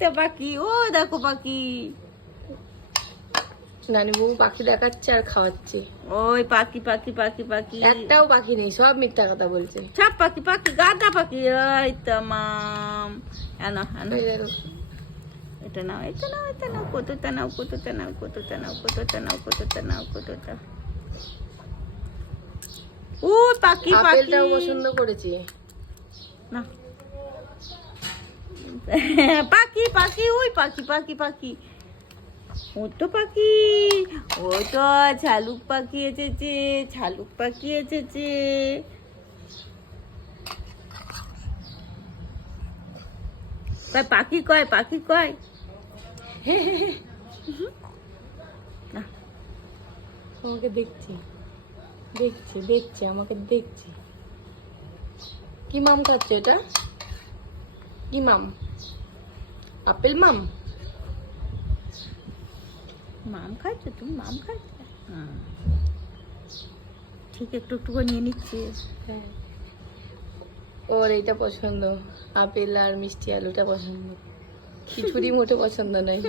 তো পাখি, ও দেখো পাখি। নানি বউ পাখি দেখাচ্ছে আর খাওয়াচ্ছে। ওই পাখি পাখি পাখি পাখি, একটাও পাখি নেই, সব মিথ্যা কথা বলছে। সব পাখি পাখি, গাদা পাখি। ওই তামাম। এনো এনো, এই দেখো, এটা নাও, এটা নাও, এটা নাও, কতটা নাও, কতটা নাও, কতটা নাও, কতটা নাও, কতটা নাও, কতটা। ও পাখি পাখি, আপেলটাও পছন্দ করেছে। না পাখি পাখি, ওই পাখি পাখি পাখি, ও তো পাখি, ওই তো ঝালুক পাখি এসেছে, ঝালুক পাখি এসেছে। কয় পাখি, কয় পাখি, কয় না। আমাকে দেখছে, দেখছে দেখছে, আমাকে দেখছে। কি মাম খাচ্ছে এটা? কি মাম? আপেল মাম? মাম খাচ্ছ তুমি, মাম খাচ্ছ? ঠিক, একটু একটু করে নিয়ে নিচ্ছে। হ্যাঁ, ওর এইটা পছন্দ, আপেল আর মিষ্টি আলুটা পছন্দ, খিচুড়ি মোটে পছন্দ নয়।